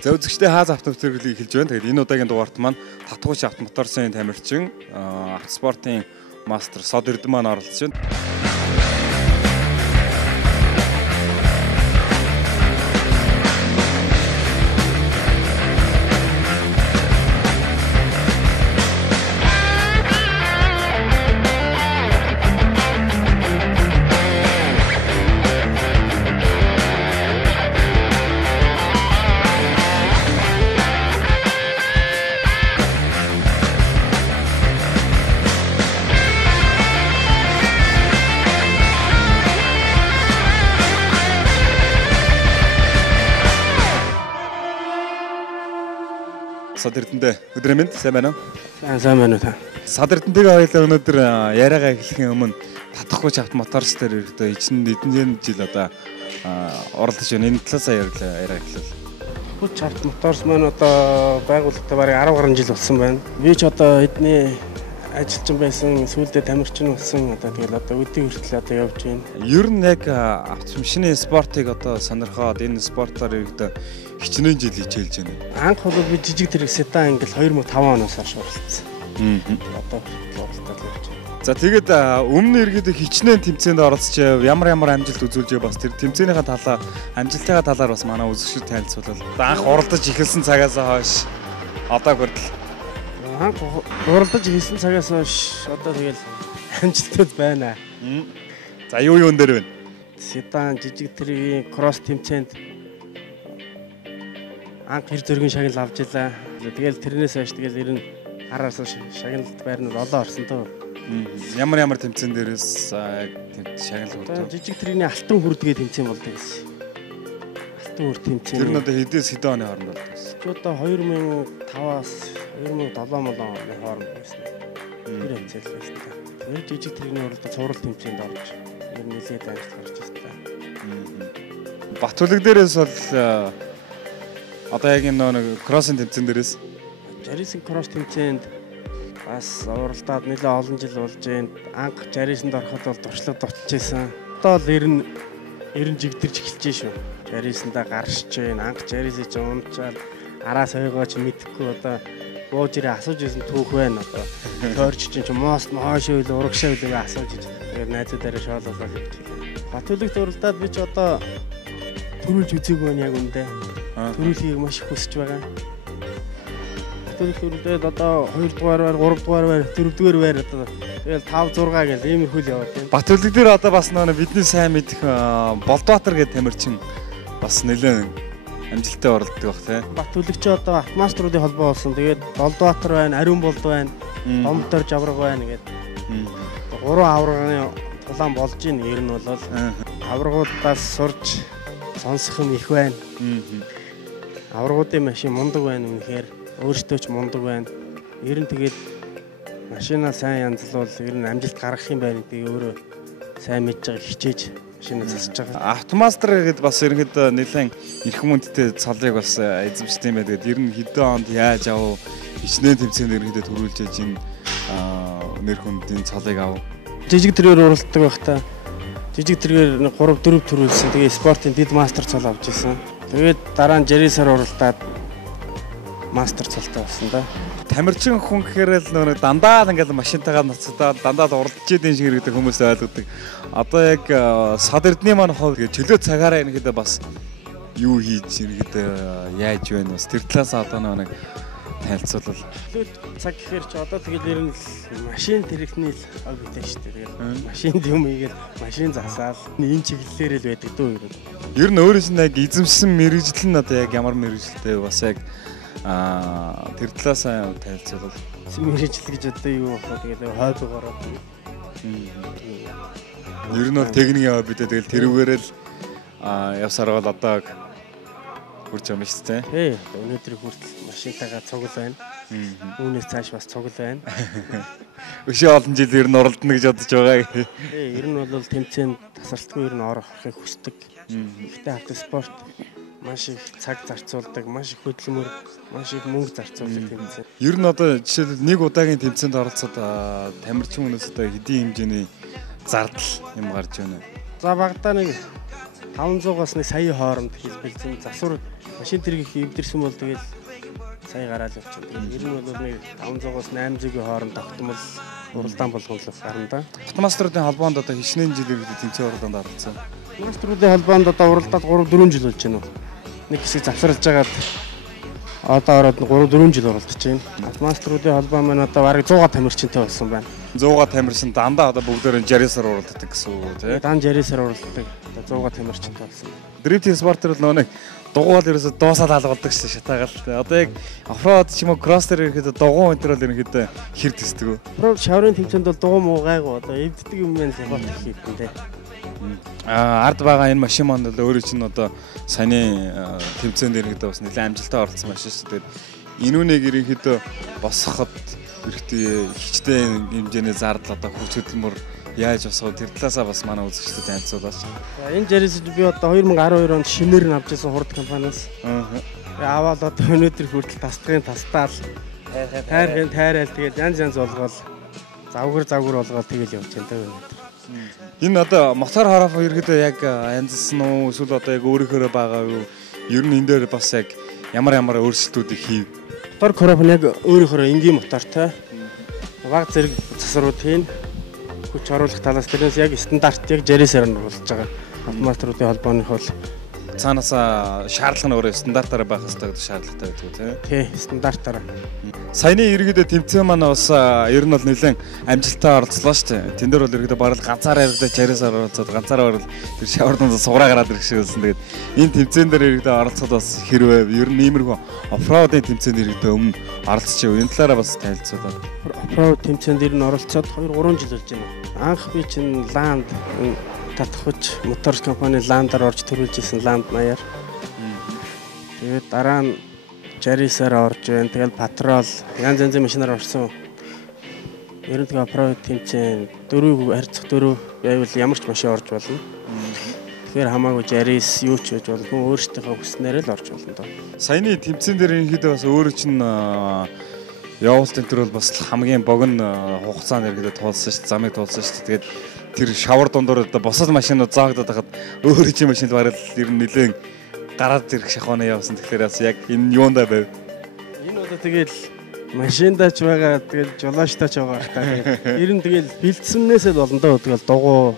За үзэгчдээ хааз автомобилийг эхэлж байна. Тэгээд энэ удаагийн дугаарт маань татгууч автомоторсын тамирчин автоспортын мастер Сод Эрдэнэ маань оролцож байна. Сод Эрдэнэ өдрөө минь сайн байна уу? Сайн байна уу та. Сод Эрдэнэтэйгээ хоёулаа өнөөдөр яриагаа эхлэхийн өмнө татгууч автомоторс дээр ердөө эдэн жил одоо оролцож байна. Энэ талаас яриа эхлэв. Татгууч автомоторс маань одоо байгууллагатай бараг 10 гаруй жил болсон байна. Би ч одоо эдний ажилчин байсан, сүүлдээ тамирчин болсон. Одоо тэгэл одоо өдний хүртэл одоо явж байна. Ер нь яг автомашины спортыг одоо сонирхоод энэ спортоор ердөө хичнээн жил хичээлж байна. Анх бол би жижиг тэрэг седан ингээл 2005 оноос хойш оролцсон. Одоо оролцоод явж байна. За тэгээд өмнө иргэд хичнээн тэмцээнд оролцож ямар амжилт үзүүлж бас тэр тэмцээнийхээ талаа амжилтынхаа талаар бас манай үзэгчид танилцуулбал. Анх оролдож эхэлсэн цагаас хойш одоо хүртэл анх оролдож эхэлсэн цагаас хойш одоо тэгэл амжилтууд байна. За юун дээр вэ? Седан жижиг тэрэгийн кросс тэмцээнд анх хэр зөргийн шагнал авч илаа. Тэгэл тэрнээс хойш тэгэл ер нь араас шагналт байрнууд олон орсон тоо. Ямар тэмцээн дээрээс шагнал хүрдэг. Жижиг тэрэгний алтан хүрдгээ тэмцээн болдог гэсэн. Алтан хүрд тэмцээн. Тэр нь одоо хэдэн оны хооронд болдог гэсэн. Одоо 2005-аас 2007 оны хооронд байсан. Тэр хэмжээл байсан та. Тэр жижиг тэрэгний уралдаа цуврал тэмцээнд орж ер нь нэлээд амжилт гарч ирсэн та. Батүлэг дээрээс бол одоо яг энэ кроссын тэмцээн дээрээс Жарисын кросс тэмцээнд бас уралдаад нэлээд олон жил болж байна. Анх Жарисанд ороход бол туршлага дутчихсан. Одоо л ер нь жигдэрч эхэлж шүү. Жарисандаа гарч байна. Анх Жарисыг ч унчаал араас ойгооч мэдхгүй одоо бууж ирээ асууж ирсэн түүх байна одоо. Тойрч чинь мост хойшоо ил урагшаа ил асууж иж. Тэгээд найзуудаараа шоололоод явж байна. Батүлэгт уралдаад би ч одоо төрүүлж үзээгүй байна яг үндэ. Төрүүлхийг маш их хүсэж байгаа. Төрүүлээд одоо 2 дугаар байр, 3 дугаар байр, 4 дугаар байр одоо тэгэл 5 6 гэл иймэрхүү л яваад байна. Батүлэг дээр одоо бас бидний сайн мэдэх Болдбаатар гэдэг тамирчин бас нэлээд амжилттай оролддог бах тий. Батүлэг ч одоо автомаструудын холбоо болсон. Тэгээд Болдбаатар байна, Ариун болд байна, Гомдор Жавраг байна гэдэг. 3 аврагын тулаан болж ийн ер нь бол аврагуудаас сурж сонсох юм их байна. Аврагуудын машин мундаг байна үнэхээр. Өөртөө ч мундаг байна. Ер нь тэгээд машинаа сайн янзлуул ер нь амжилт гаргах юм байна гэдгийг өөрөө сайн мэдж байгаа хичээж машинаа засаж байгаа. Автомастер гэдэг бас ерөнхийдөө нэлээд эрх мөндтэй цолыг бас эзэмшдэг юм байна. Тэгээд ер нь хэдэн онд яаж авав хичнээн тэмцээнд ерөнхийдөө төрүүлж яж энэ нэр хүндийн цолыг авав. Жижиг тэргээр уралддаг байхдаа жижиг тэргээр 3 4 төрүүлсэн. Тэгээд спортын дид мастер цол авч ирсэн. Тэгээд дараа нь Жарисаар уралдаад мастер цолтой болсон да. Тамирчин хүн гэхээр л нөгөө дандаа л ингээл машинтайгаа нуцдаа дандаа л уралдаж идэв шиг гэдэг хүмүүс ойлгодог. Одоо яг Сод Эрдэнэ маань хувьд чөлөө цагаараа ерөнхийдөө бас юу хийж ерөнхийдөө яаж байна бас тэр талаас одоо нэг танилцуулбал. Чөлөө цаг гэхээр ч одоо тэгэл ер нь машин тэрэгний л объект шүү дээ. Тэгээд машинд юм ийгээд машин засаал энэ чиглэлээр л байдаг дөө ер нь. Ер нь өөрөөс нь яг эзэмшсэн мэрэгжил нь одоо яг ямар мэрэгжилтэй бас яг тэр талаас танилцуулбал. Мэрэгжил гэж одоо юу бахаа тэгээд хойд гараад. Ер нь бол техникийн хоббитэй тэгэл тэрүүгээр л явсараад одоо хүрч байгаа юм шүү дээ. Тий. Өнөөдөр хүртэл машинтайгаа цугл байна. Үүнээс цааш бас цугл байна. Өшөө олон жил ер нь оролдоно гэж бодож байгаа. Тий. Ер нь бол тэмцээнд тасралтгүй ер нь орохыг хүсдэг. Гэхдээ автоспорт маш их цаг зарцуулдаг, маш их хөдөлмөр, маш их мөнгө зарцуулдаг тэмцээн. Ер нь одоо жишээлбэл нэг удаагийн тэмцээнд оролцоод тамирчин хүмүүс одоо хэдийн хэмжээний зардал юм гарч байна. За багадаа нэг 500-аас 1 сая хооронд хэлбэлзэн засвар машин тэргийх эвдэрсэн бол тэгэл сая гараад явчихна. Ер нь бол нэг 500-аас 800-ийн хооронд тогтмол уралдаан болгоно л гарна да. Автомаструудын холбоонд одоо хичнээн жил иргэдэд тэмцээн уралдаанд оролцсон. Автомаструудын холбоонд одоо уралдаад 3-4 жил болж байна уу? Нэг хэсэг завсарлаж байгаад одоо ороод 3-4 жил оролцож байна. Автомаструудын холбоо маань одоо бараг 100 тамирчинтай болсон байна. 100 тамирчин дандаа одоо бүгдээр жарисаар уралддаг гэсэн үг тий. Дан жарисаар уралддаг. Одоо 100 тамирчинтай болсон. Дрифтинг спортер бол нэг дугуул ерөөсө дуусаад алгуулдаг шүү шатаагаал. Одоо яг оффроуд ч юм уу кроссер ирэхэд дугуун өнтер бол ерөнхийдөө хэр төсдөг. Оффроуд шаврын тэмцээнд бол дугуун муу гайгүй одоо эвддэг юм байна левот хийх юм дээ. Ард байгаа энэ машин маань л өөрөө чинь одоо саяны тэмцээнд ерөнхийдөө бас нэлээд амжилттай оролцсон машин шүү. Тэгээд энүүнийг ерөнхийдөө босгоход хэрэгтэй хичтэй хэмжээний зардал одоо хүч хөдөлмөр яаж босгох тэр талаасаа бас манай үзэгчдэд танилцуулаач. Энэ жарис би одоо 2012 онд шинээр нь авч ирсэн хурд компаниас. Аваад одоо өнөөдөр хүртэл тасдагын тастаал тайрхын тайраал тэгээд янз болгоол завгар болгоол тэгэл явж байна өнөөдөр. Энэ одоо мотор хараах ерөөдөө яг янзсан уу эсвэл одоо яг өөрийнхөө байгаа юу? Ер нь энэ дээр бас яг ямар өөрчлөлтүүдийг хийв? Мотор хараах нь яг өөрийнхөө энгийн мотортой баг зэрэг засваруудын хүч оруулах талаас тэрнээс яг стандарт яг жарисаар нь болж байгаа. Автомаструудын холбооных бол цаанаас шаардлага нь өөрөө стандартаар байх хэрэгтэй гэдэг шаардлагатай байдаг тийм. Тий, стандартаар. Саяны ерөөдөө тэмцээн маань бас ер нь бол нэлээд амжилттай оролцлоо шүү дээ. Тэн дээр бол ерөөдөө бараг ганцаараа ерөөдөө жарисаар оролцоод ганцаараа бол тэр шаврын сугараа гараад ирэх шиг болсон. Тэгээд энэ тэмцээн дээр ерөөдөө оролцоход бас хэрвээ ер нь иймэрхүү оффроудын тэмцээнд ерөөдөө өмнө оролцож байв. Энэ талаараа бас танилцуулаад. Оффроуд тэмцээнд ер нь оролцоод 2-3 жил болж байна. Анх би чинь ланд татхуч моторс компани ландаар орж төрүүлж исэн ланд маяар. Тэгээд дараа нь жарисаар орж байна. Тэгэл патрол янз машинаар орсон. Ер нь тэгээ оффроуд тэмцээн 4 харьцах 4 байвал ямар ч машин орж болно. Тэгэхээр хамаагүй жарис юу ч гэж болно. Өөрсдийнхөө хүснээр л орж болно доо. Саяны тэмцээн дээр ерөнхийдөө бас өөрөө чинь явуултын төр бол бас хамгийн богино хугацаанд ерөөдөө туулсан шүү дээ. Замыг туулсан шүү дээ. Тэгээд тэр шавар дундуур одоо босод машинууд заагдаад хахад өөрөө чинь машинд барал ер нь нэлээд гараад ирэх шахууны явсан. Тэгэхээр бас яг энэ юундаа байв. Энэ одоо тэгэл машиндаач байгаа тэгэл жолоочтаач байгаа та. Ер нь тэгэл бэлдсэннээсээ болно доо. Тэгэл дугуй.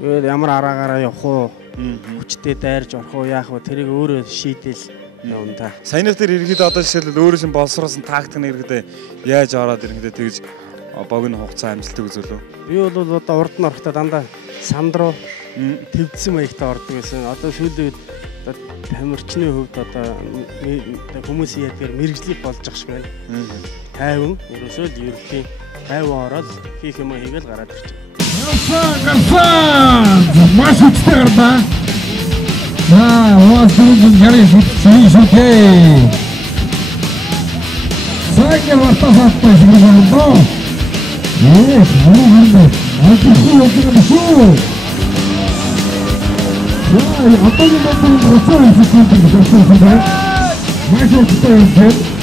Тэгэл ямар араагаараа явах уу? Хүчтэй дайрж орох уу яах вэ? Тэрийг өөрөө шийдэл явна та. Саяны дээр ерөөдөө одоо жишээлбэл өөрөө шин боловсруулсан тактик нь ерөөдөө яаж ороод ерөөдөө тэгж богино хугацаа амжилттай үзүүлв. Би бол одоо урд нь орохдоо дандаа санд руу твдсэн маягтай ордог байсан. Одоо сүүлийн үед тамирчны хувьд одоо хүмүүсийн ядгаар мэрэгжлийг болж ах шиг байна. Тайван ерөөсөө л ерөхийн тайван ороод хийх юм хийгээл гараад ирчих. Маш хүчтэй гарна. Was doing Gary okay. Sai what the fuck is going on? Yes, I can see what's in the show. Yeah, I'm talking about the return to something for that. Nice experience.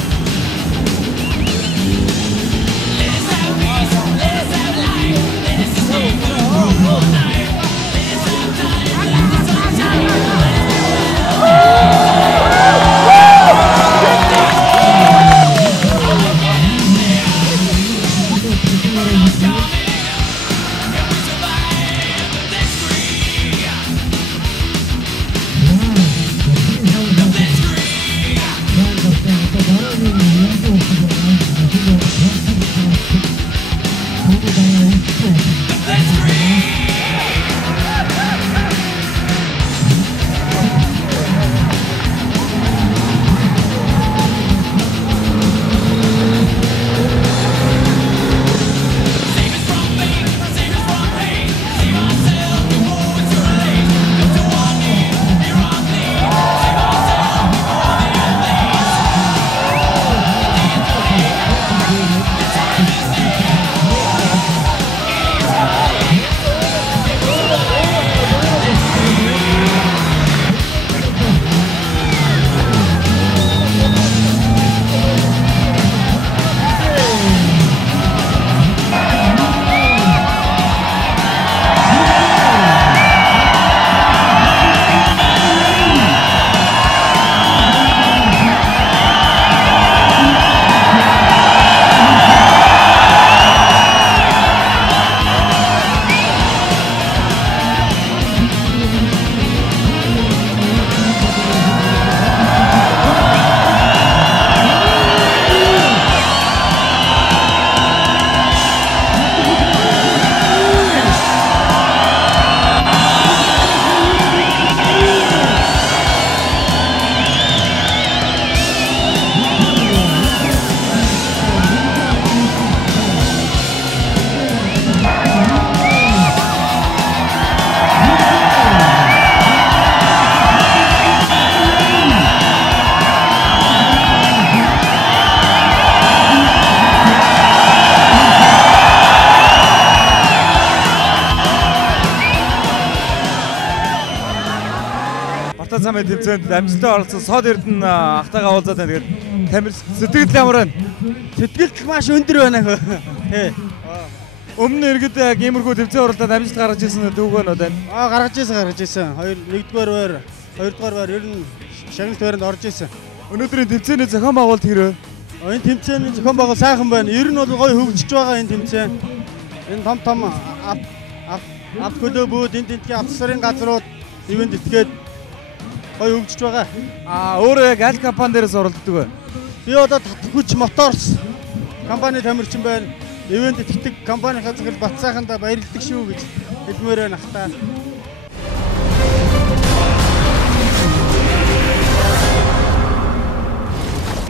Ардаа цамын тэмцээнд амжилттай оролцсон Сод Эрдэнэ ахтайгаа уулзаад байна. Тэгээд тамир сэтгэл ямар байна? Сэтгэл маш өндөр байна хөө. Тий. Өмнө иргэд яг иймэрхүү тэмцээн оролдоод амжилт гаргаж ирсэн түүх байна уу тань? Гаргаж ирсэн. Нэгдүгээр байр, хоёрдугаар байр ер нь шагналт байранд орж ирсэн. Өнөөдрийн тэмцээний зохион байгуулалт хэрэг. Энэ тэмцээний зохион байгуулалт сайхан байна. Ер нь бол гоё хөгжиж байгаа энэ тэмцээн. Энэ том авт клубүүд, энэ тентгийн авцсарын газрууд ивент итгээд гоё хөгжиж байгаа. Өөрөө яг аль компани дээрээс оролддог вэ? Би одоо Татгүч Моторс компани тамирчин байна. Ивент итгэдэг компанийнхаа захирал Бат сайхандаа баярлалдаг шүү гэж хэлмээр байна ахтаа.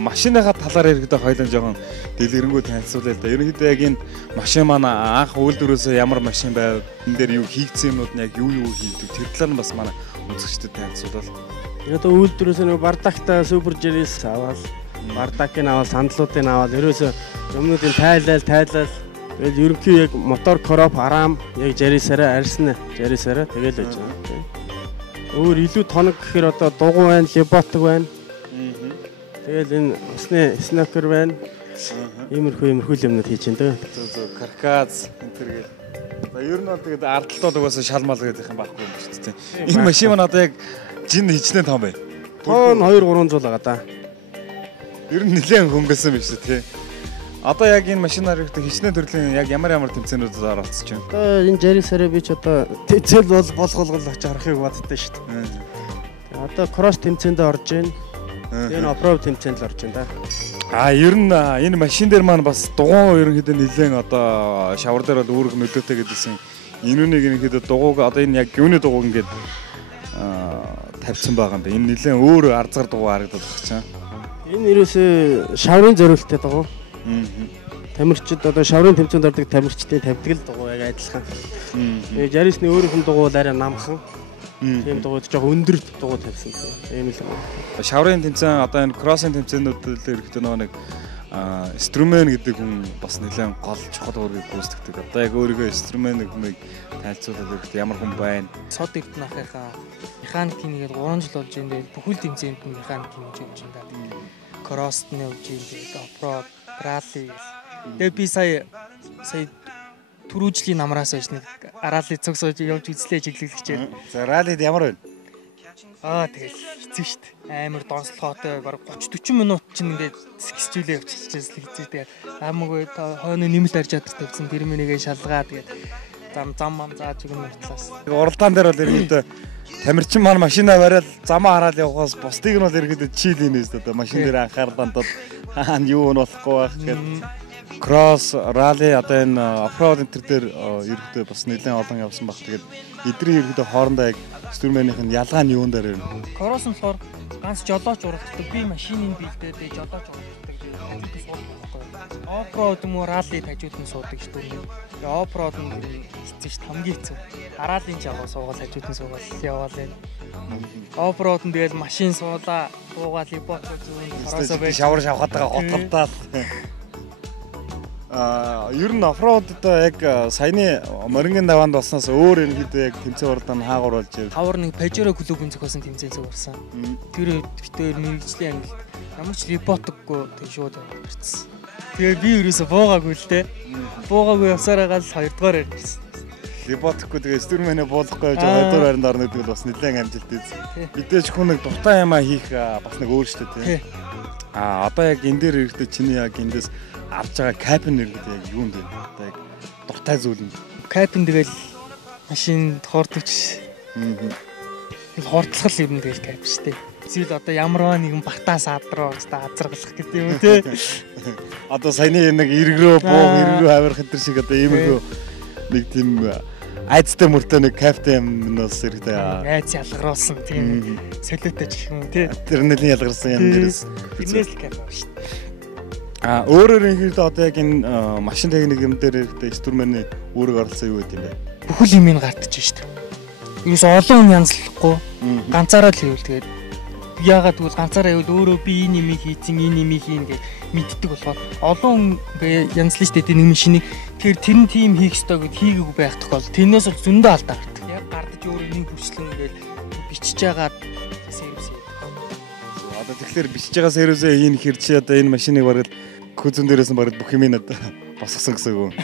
Машиныхаа талаар ирэхдээ хоёлын жоохон дэлгэрэнгүй танилцуулъя л да. Ерөнхийдөө яг энэ машин маань анх үйлдвэрөөсөө ямар машин байв, энэ дээр юу хийгдсэн юмнууд нь яг юу хийдэг, тэр талаар нь бас манай үзэгчдэд танилцуулбал. Энэ одоо үйлдвэрөөсөө нэг бардагтай супер жирис аваад, бардагын аваад, сандалуудыг аваад, ерөөсөө юмнуудыг тайлал. Тэгэл ерөнхий яг мотор кроп арам яг жарисараа арьсан жарисараа тэгэл байж байгаа. Өөр илүү тоног гэхээр одоо дугуй байна, либотик байна. Тэгэл энэ усны снокер байна. Иймэрхүү юмнууд хийж байна дөө. Каркас энэ төр гээл. За ер нь бол тэгээд ардталт бол угаасаа шалмал гэдэг юм байхгүй юм шүү дээ. Энэ машин маань одоо яг жин хичнээн том бай. Тон 2-300 байгаа да. Ер нь нэлээд хөнгөсөн биш үү тий. Одоо яг энэ машинаар ихтэй хичнээн төрлийн яг ямар тэмцээнүүдэд оролцож байна. Одоо энэ жарисараа би ч одоо тэмцэл бол болгол очиж харахыг боддоо шүү дээ. Одоо кросс тэмцээнд орж байна. Энэ оффроуд тэмцээнд л орж байна да. Ер нь энэ машин дээр маань бас дугуй ерөнхийдөө нэлээд одоо шавар дээр бол үүрэг нөлөөтэй гэдсэн. Энүүнийг ерөнхийдөө дугуйг одоо энэ яг юуны дугуй ингээд тавьсан байгаа юм бэ. Энэ нэлээд өөр арзгаар дугуй харагдаад байна ч. Энэ ерөөсөө шаврын зориулттай дугуй. Тамирчид одоо шаврын тэмцээнд ордог тамирчдын тавьдаг л дугуй яг адилхан. Тэгээ жарисны өөрийнх нь дугуй арай намхан. Тийм дугуйд жоо өндөр дугуй тавьсан. Тийм л. Шаврын тэмцээн одоо энэ кроссын тэмцээнүүд л ирэхдээ нэг инструмент гэдэг хүн бас нэлээд гол чухал үүргийг гүйцэтгэдэг. Одоо яг өөрийнхөө инструмент нэг тайлцуулаад ирэхдээ ямар хүн байна. Сод Эрдэнэ ахыхаа механикийн нэгээд 3 жил болж энэ бүхэл тэмцээнд механикийн хийж явж байна. Кросст нь явж байна. Оффроуд, ралли. Тэгээ би сая түрүүжлийн намраас байж нэг араалыг цогсоож явж үзлээ чиглэлгчээр. За раллид ямар байна? Тэгэл хэцүү шүү дээ. Амар донслохоотой баг 30-40 минут чинь ингээд сэгсжүүлээ явчихчихсан л хэцүү. Тэгээд амгүй хойно нэмэлт арж чаддаг тавьсан терминэгээ шалгаа тэгээд зам зааж өгнө талаас. Уралдаан дээр бол ерөнхийдөө тамирчин маань машинаа бариад замаа хараад явахаас бусдыг нь бол ерөнхийдөө чийл инээс одоо машин дээр анхаарал хандаад хаана юу нь болохгүй байх гэхэд кросс, ралли одоо энэ оффроуд энэ төр дээр ерөнхийдөө бас нэлээд олон явсан баг. Тэгээд эдний ерөнхийдөө хоорондоо яг стурменийх нь ялгаа нь юунд дээр вэ? Кросс нь болохоор ганц жолооч уралддаг. Би машиныг бэлдээд жолооч уралддаг. Тэд суудаг байхгүй. Оффроуд юм уу ралли хажууд нь суудаг шүү дээ. Тэгээ оффроуд нь хэцүү шүү, хамгийн хэцүү. Раллигийн жагаа суугаад хажууд нь суугаад яваал байна. Оффроуд нь тэгэл машин суулаа, дуугаад либот зүүн хороосоо байж шавар шавхаад байгаа готгодаад. Ер нь оффроудд яг саяны морингийн даваанд болсноос өөр ерөнхийдөө яг тэмцээн уралдаан хаагур болж байна. Хавар нэг Pajero клубын зохиосон тэмцээн зогссон. Тэр битээр мэрэгжлийн ангил ямар ч либотикгүй тэг шууд гарцсан. Тэгээ би ерөөсө буугаагүй л те. Буугаагүй явсараагаа л 2 дугаар ирсэн. Либотикгүй тэгээ стурменээ буулахгүй явж 2 дугаар байранд орно гэдэг бол бас нэлээд амжилт ийсэн. Мэдээж хүн нэг дуртай юмаа хийх бас нэг өөр шүү дээ те. Одоо яг энэ дээр ирэхдээ чиний яг эндээс авч байгаа капин нэргээд яг юунд вэ? Одоо яг дуртай зүйл нь. Капин тэгэл машин хоордогч. Хордлох юм тэгэл кап штэ. Зүйл одоо ямарваа нэгэн батаас адраа өстой азаргалах гэдэг юм те. Одоо саяны нэг эргрөө бууг авирах энэ шиг одоо иймэрхүү нэг тийм айцтай мөртөө нэг каптай юмнаас хэрэгтэй. Айц ялгаруулсан тийм солиотой ч гэх юм те. Тэр нэлийн ялгарсан юм дээрээс. Тэрнээс л кап авах штэ. Өөрөөр хэлбэл одоо яг энэ машин техник юм дээр ихтэй стурмений үүрэг оролцоо юу гэдэг юм бэ? Бүхэл юм ин гардаж штэ. Юус олон хүн янзлахгүй ганцаараа л хийвэл тэгээд яагаад тэгвэл ганцаараа явал өөрөө би энэ юм хийцэн энэ юм хийн гэж мэддэг болохоор олон хүн янзлж штэ тийм машиныг тэр нь тийм хийх ёстой гэд хийгээгүй байх тохиол тэрнээс бол зөндөө алдаа гардаг. Яг гардаж өөрөө нэг хүчлэн ингээд бичиж байгаа тэгэхээр бичиж байгаа сервисээ энэ хэр чи одоо энэ машиныг бараг кузен дээрээс нь бараг бүх юм надад босгосон гэсэн үг.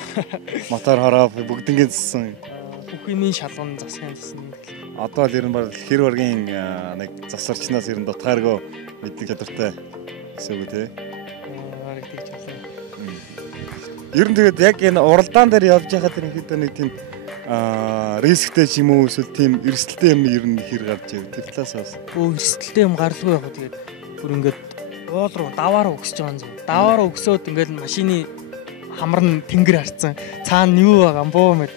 Мотор хороо бүгднийг зассан. Бүх юмын шалган засгийн засна. Одоо л ер нь бараг хэр баргийн нэг засварчнаас ер нь дутгааргүй мэддэг чадвартай гэсэн үг тий. Бараг тийч болно. Ер нь тэгээд яг энэ уралдаан дээр явж байхад ерөнхийдөө нэг тийм рисктэй ч юм уу эсвэл тийм эрсдэлтэй юм ер нь хэр гарч ирв. Тэр талаас бас. Эрсдэлтэй юм гарлгүй яг тэгээд бүр ингээд уул руу даваараа өгсөж байгаа юм зү. Даваараа өгсөөд ингээд машины хамар нь тэнгэр харцсан. Цаана юу байгаа юм боо мэд.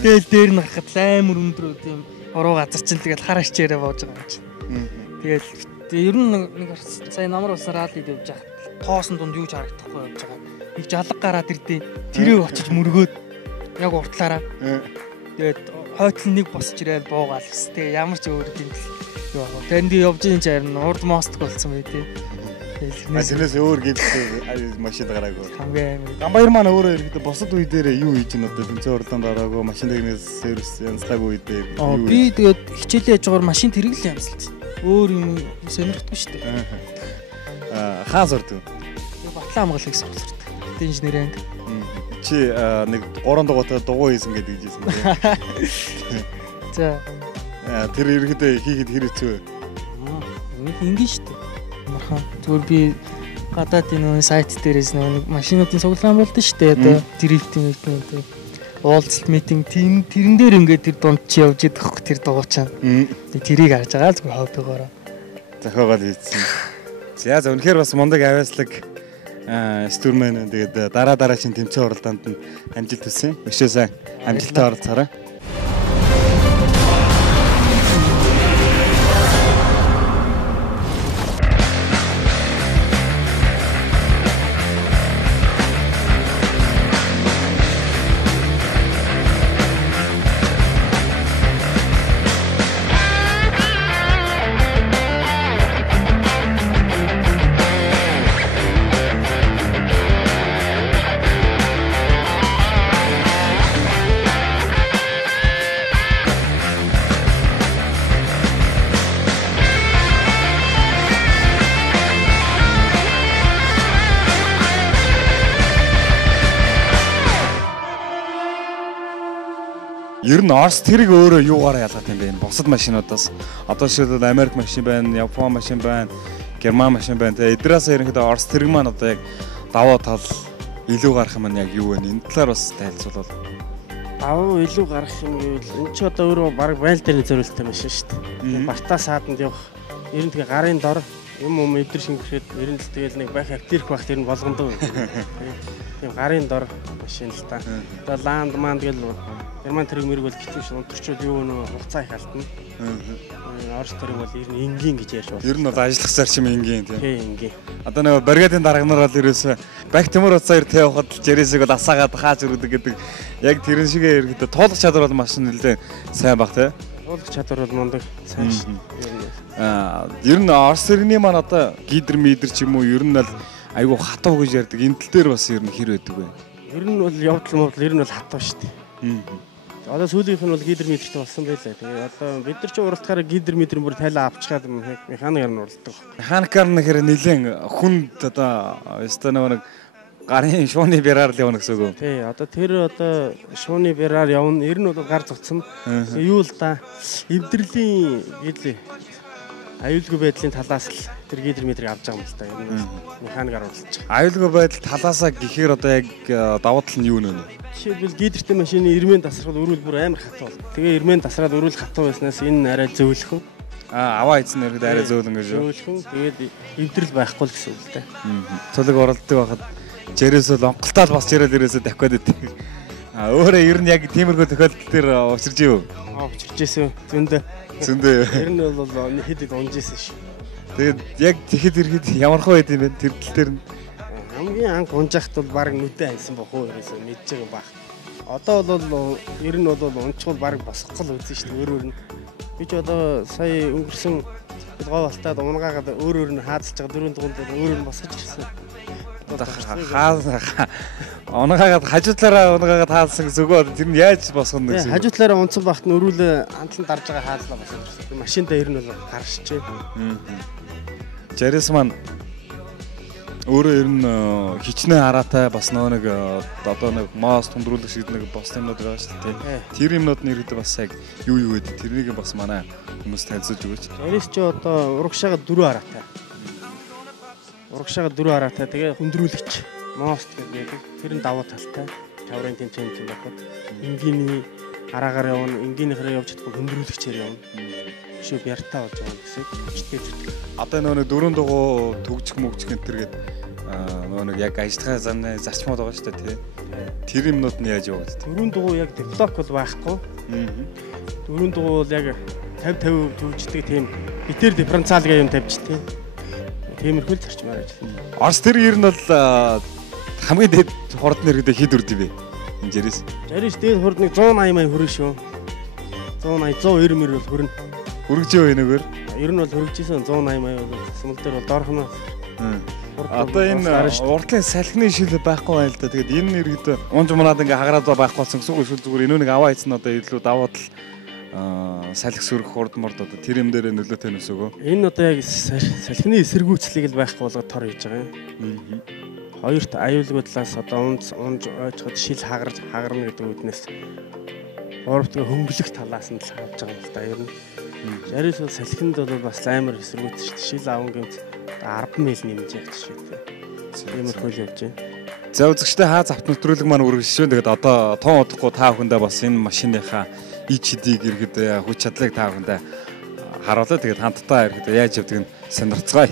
Тэгэл дээр нь гарахад амар өндөр тийм ороо газар чинь тэгэл хар ачаараа боож байгаа юм чинь. Тэгэл ер нь нэг сая намар уснаар раллид явж байхад тоосон дунд юу ч харагдахгүй явж байгаа. Нэг жалга гараад ирдээ. Тэрийг очиж мөргөөд яг уртлаараа. Тэгээд хойтол нэг босч ирээд буугаал гэсэн. Тэгээ ямар ч өөр юм юу аа. Тэнд явж ийн чарна урд мост болсон бай тээ. Тэрнээс өөр гибс машин гараагүй. Хамгийн Ганбаяр маань өөрөө ирэхдээ босод үе дээр юу хийж ин одоо тэмцээн уралдаанд ороогүй машин дэгнээс сервис янзлаагүй үе дээр би тэгээд хичээлээ яж байгаа машин тэргэл ямсалт. Өөр юм сонирхдаггүй шүү дээ. Хаа сурдаг? Батлан хамгааллыг сурдаг. Инженер анги. Чи нэг 3 дугуйтай дугуй хийсэн гэдэг жийсэн тийм. За. Тэр ирэхдээ хийхэд хэрэгцээ. Нэг ингэ шүү дээ. Мархан. Зүгээр би гадаад энэ сайт дээрээс нэг машинуудын цуглаан болдсон шүү дээ. Одоо дрифтинг гэдэг уулзалт митинг тэрэн дээр ингээд тэр дунд чи явж идэх хөх тэр дугуйчаа. Тэрийг харж байгаа зүгээр хоббигоороо. Зохиогоод хийсэн. За үнэхээр бас мундаг авиаслаг стурмен тэгээд дараагийн тэмцээн уралдаанд нь амжилт хүсье. Өшөө сайн амжилттай оролцоорой. Ер нь Орс тэрийг өөрөө юугаараа ялгаад юм бэ? Бусад машинуудаас. Одоо жишээлбэл Америк машин байна, Япон машин байна, Герман машин байна. Тэгээ эдрээс ерөнхийдөө Орс тэрэг маань одоо яг даваа тал илүү гарах юм яг юу вэ? Энэ талаар бас тайлбарлал. Даваа илүү гарах юм гэвэл энэ ч одоо өөрөө баг байл дээр зориулттай машин шүү дээ. Бартаа сааданд явах. Ер нь тэгээ гарын дор юм эвдэр шингэхэд ер нь л тэгэл нэг байх активх байх тэр нь болгондоо. Тийм гарын дор машин л та. Одоо ланд маань тэгэл Герман тэрэг мэрэг бол хэцүү шүү. Унтарчуд юу нөө хугацаа их алдна. Орос тэрэг бол ер нь энгийн гэж ярьж байна. Ер нь бол ажиллах зарчим энгийн тийм. Тийм энгийн. Одоо нэг бригадын дарганаар бол ерөөсөө бак төмөр уцаар тэ явахад жирээсийг бол асаагаад хааж өргөдөг гэдэг. Яг тэрэн шигээ ерөөдөө туулах чадвар бол маш нэлээд сайн баг тийм. Туулах чадвар бол мундаг сайн шүү. Ер нь Орос тэрэгний маань одоо гидр мидер ч юм уу ер нь бол айгүй хатуу гэж ярьдаг. Энэ тал дээр бас ер нь хэр байдаг вэ? Ер нь бол явдал мовдал ер нь бол хатуу шүү дээ. Одоо сүүлийнх нь бол гидр метртэй болсон байлаа. Тэгээ одоо бид нар ч уралдахаараа гидр метр бүр тайлаа авчихад механикаар нь уралдаг. Механикаар нь хэрэг нэлээд хүнд одоо өстөө нэг гарын шууны бяраар л явна гэсэн үг. Тий, одоо тэр одоо шууны бяраар явна. Ер нь бол гар зогцсон. Юу л да эвдэрлийн гэлээ аюулгүй байдлын талаас л тэр гидр метрийг авч байгаа юм л та. Ер нь механикаар уралдаж байгаа. Аюулгүй байдал талаасаа гэхээр одоо яг давуу тал нь юу нэ? Жишээлбэл гидртэй машины ирмэн тасрахад өрүүл бүр амар хатуу бол. Тэгээ ирмэн тасраад өрүүл хатуу байснаас энэ арай зөөлхөн. Аваа эзэн нэрхэд арай зөөлөн гэж юу? Зөөлхөн. Тэгээд эвдрэл байхгүй л гэсэн үг л дээ. Цолог оролддог байхад жирээсөө лонголтаал бас жирэл ирээсээ давхиад идэв. Өөрөө ер нь яг тиймэрхүү тохиолдол төр учирж юу? Учирж ийсэн. Зөндөө. Ер нь бол хэд хэд унжижсэн ш. Тэгээд яг тэгэхэд ирэхэд ямархуу байд юм бэ? Тэр тал дээр нь хамгийн анх унжахт бол баг нүдэ хайсан бохоо ерөөсөө мэдж байгаа баг. Одоо бол ер нь бол унчгал баг босгол үзэн шүү дээ өөр нь. Би ч одоо сая өнгөрсөн гоо балтаад унгаагаад өөр нь хаацж байгаа 4 дугуйнд өөр нь босгож ирсэн. Унгаагаад хажуудлаараа унгаагаад хаалсан гэсэн үг. Тэр нь яаж босгоно гэсэн. Хажуудлаараа унцсан багт нь өрүүлээ хандлан дарж байгаа хааллаа босгож ирсэн. Машинда ер нь бол гаршчээ. Жарис маань өөрөө ер нь хичнээн хараатай бас нэг одоо нэг маас тундруулах шиг нэг бос юмнууд байгаа шүү дээ. Тэр юмнууд нэрээд бас яг юу гэдэг тэрнийг бас манай хүмүүс танилцуулж өгөөч. Жарис ч одоо урагшаага 4 хараатай. Урагшаага 4 хараатай. Тэгээ хөндрүүлэгч мост гэдэг. Тэр нь давуу талтай. Таврын тэмцээнд юм байна. Энгийний араагаар явна, энгийнийхээ явж чадахгүй хөндрүүлэгчээр явна. Шүү бяртаа болж байгаа гэсэн. Хүчтэй зүтгэх. Одоо нөгөө 4 дугуй төгжих мөгжих энэ төр гээд нөгөө яг ажлынхаа заны зарчмууд байгаа шүү дээ тий. Тэр юмнууд нь яаж яваад тий. 4 дугуй яг дедлок бол байхгүй. 4 дугуй бол яг 50-50 төгждөг тийм битэр дифференциалга юм тавьж тий. Тиймэрхүү л зарчмаар ажиллана. Орс тэр ер нь бол хамгийн дээд хурд нэргэдэг хэд үрд вэ? Энэ Жарис. Жарис дээд хурд нэг 180 мая хүрэн шүү. 180 190 мөр бол хүрнэ. Хүргэж яваа нэгээр. Ер нь бол хүргэжсэн 180 мая бол смол дээр бол доорхно. Одоо энэ уртлын салхины шил байхгүй байл та. Тэгээд энэ нэргэд унж мунаад ингээ хагараад байхгүй болсон гэсэн үг шүү. Зүгээр энэ нэг аваа ийцэн одоо илүү даваад л салхи сөрөх хурд морд одоо тэр юм дээр нөлөөтэй нүсөөгөө. Энэ одоо яг салхины эсэргүүцлийг л байхгүй болгоод тор хийж байгаа юм. Хоёрт аюулгүй талаас одоо унж ойчход шил хагарна гэдэг үднээс гуравт хөнгөлөх талаас нь л хавж байгаа юм л да. Ер нь Жарис бол салхинд бол бас амар эсэргүүц шүү дээ. Шил аван гэмт 10 мил нэмж явж шүү дээ. Иймэрхүү л явж байна. За үзэгчтэй хаа завт нэвтрүүлэг маань үргэлжлэн тэгээд одоо тоон удахгүй та бүхэндээ бас энэ машиныхаа ичдийг ирэхэд хүч чадлыг та бүхэндээ харуулъя. Тэгээд хамтдаа ирэхэд яаж явдгийг сонирцгаая.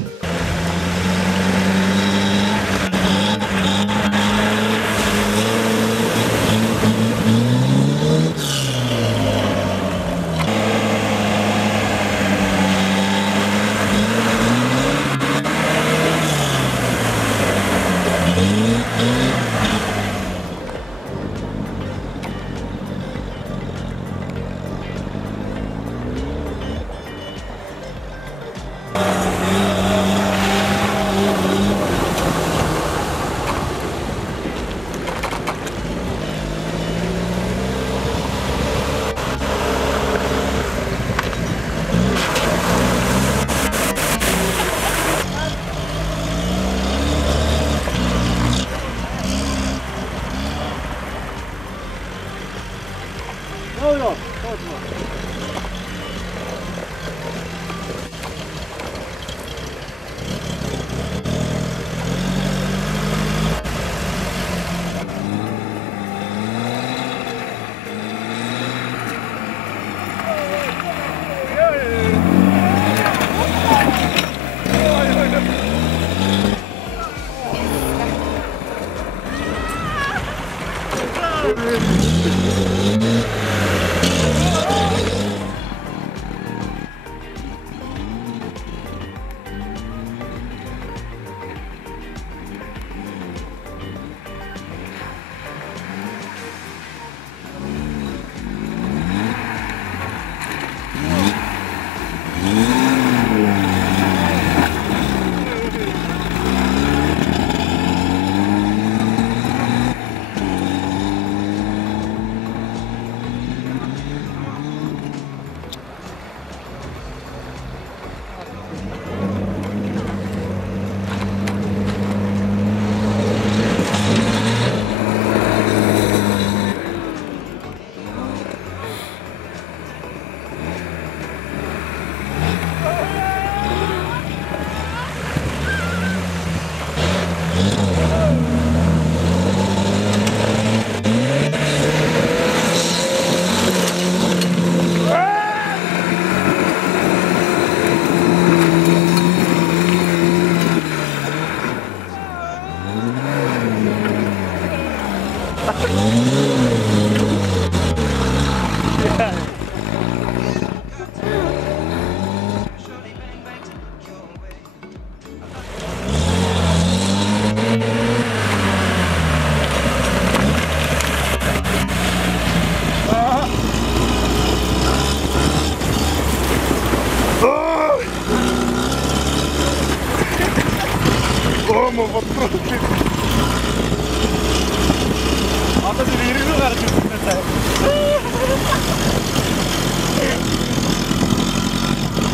Одоо тэр иргэнүү гарч ирсэн байна.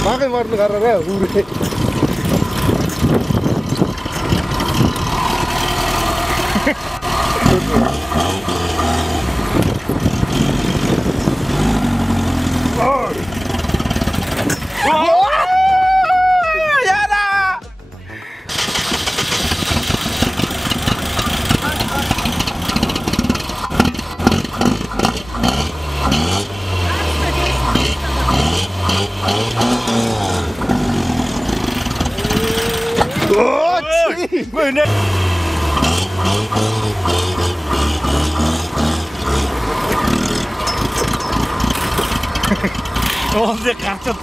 Багын марны гараарай үүрээ. Яра! Гүнэ. Оосны гарчод.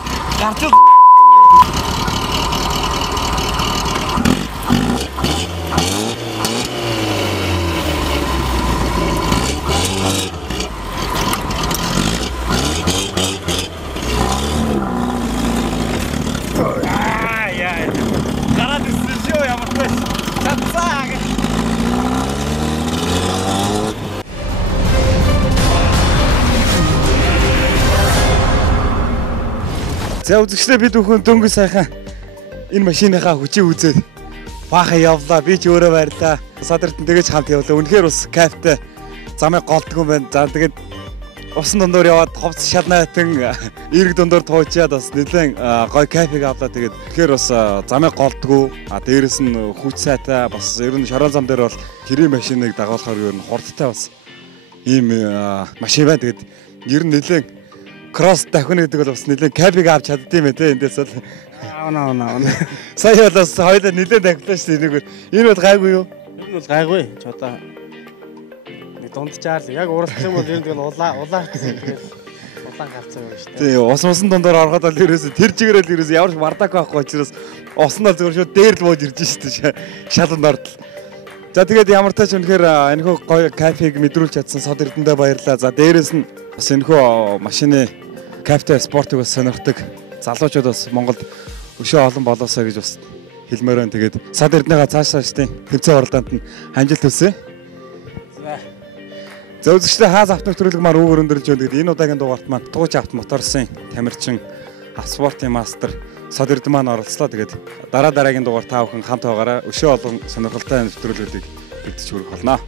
Гараад ирсэн шүү ямар ч байсан. Цацаа. За үзэгчдээ бид бүхэн дөнгөж сайхан энэ машиныхаа хүчийг үзээд баахан явлаа. Би ч өөрөө баярлаа. Садртан тэгэж хамт явлаа. Үнэхээр бас кайфтай. Замыг голдгүй байна. За тэгээд усан дундуур яваад ховц шалнаатан эрг дундуур туучаад бас нэлээд гоё кайфыг авлаа. Тэгээд тэгэхээр бас замыг голдгүй. Дээрэс нь хүч сайтай бас ер нь шороо зам дээр бол хэрийн машиныг дагуулахаар ер нь хурдтай бас ийм машин байна. Тэгээд ер нь нэлээд кросс давхина гэдэг бол бас нэлээд кайфыг авч чаддсан юм те эндээс бол Аавна. сая болоос хоёулаа нэлээд давхлаа шүү дээ нэг. Энэ бол гайгүй юу? Ер нь бол гайгүй. Ч одоо нэг дундчаар л яг уралдах юм бол ер нь тэгэл улаа гэсэн тэгэл улаан гарцсан юм шүү дээ. Тий, усан дондор ороход бол ерөөсө тэр чигээрэл ерөөсө ямар ч мардак байхгүй учраас усан бол зөвхөн шууд дээр л бууж ирж шүү дээ. Шаланд ортол. За тэгээд ямар тач үнэхээр энэхүү гоё кайфыг мэдрүүлж чадсан Сод Эрдэнэтэй баярлалаа. За дээрэс нь бас энэхүү машины кайфтай спортыг бас сонирхдаг залуучууд бас Монголд өшөө олон болоосоо гэж бас хэлмээр байна. Тэгээд Сод Эрдэнэгаа цаашаашдын тэмцээн оролдоонд нь амжилт хүсье. За үзэгчдээ хааз автомобиль төрөлг маар үүгээр өндөрлж байна. Тэгээд энэ удаагийн дугаарт маань Тууж авто моторсын тамирчин автоспортын мастер Сод Эрдэнэ маань оролцлоо. Тэгээд дараагийн дугаар та бүхэн хамт байгаараа өшөө олон сонирхолтой нэвтрүүлгүүдийг бидэж хүргэх болно.